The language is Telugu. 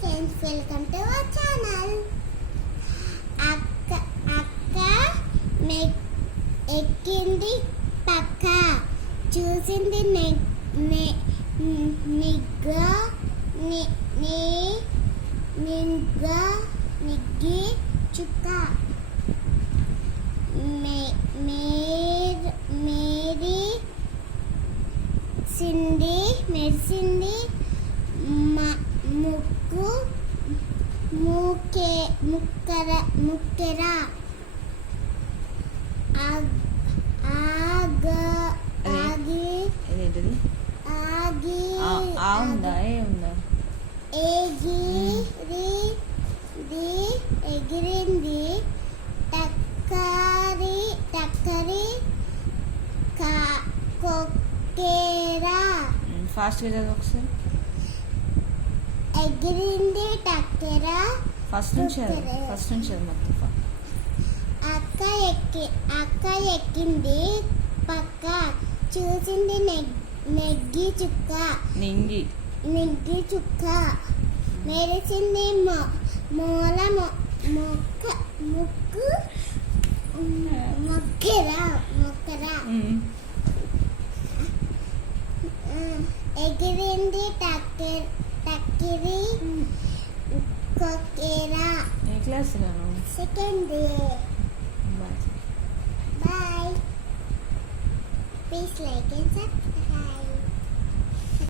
Friends welcome to our channel. అక్క అక్క మె- ఎక్కింది పక్క. చూసింది నిగ్గా నిగ్గా నిగ్గి చుక్క. మేరీ సింది మెరిసింది మ- ముకే ముక్కర ముక్కెర ఆగ్- ఆగ ఆగి ఇదేంటిది ఆగి ఆ ఆ ఉందా ఏ ఉందా ఎగిరి ది ఎగిరింది టక్కరి టక్కరి కా కొక్కేరా ఫాస్ట్గా చదువు ఒకసారి ఎగిరింది టక్కర ఫస్ట్ నుంచి ఫస్ట్ నుంచి మొత్తం అక్క ఎక్కి అక్క ఎక్కింది. పక్క చూసింది నెగ్ నెగ్గి చుక్క. నింగి నెగ్గి చుక్క. మెరిసింది మూల మొక్క ముక్కు మొక్కెరా మొక్కరా. ఎగిరింది టక్కర్ టక్కిరి కొక్కేరా second day bye bye. Please like and subscribe.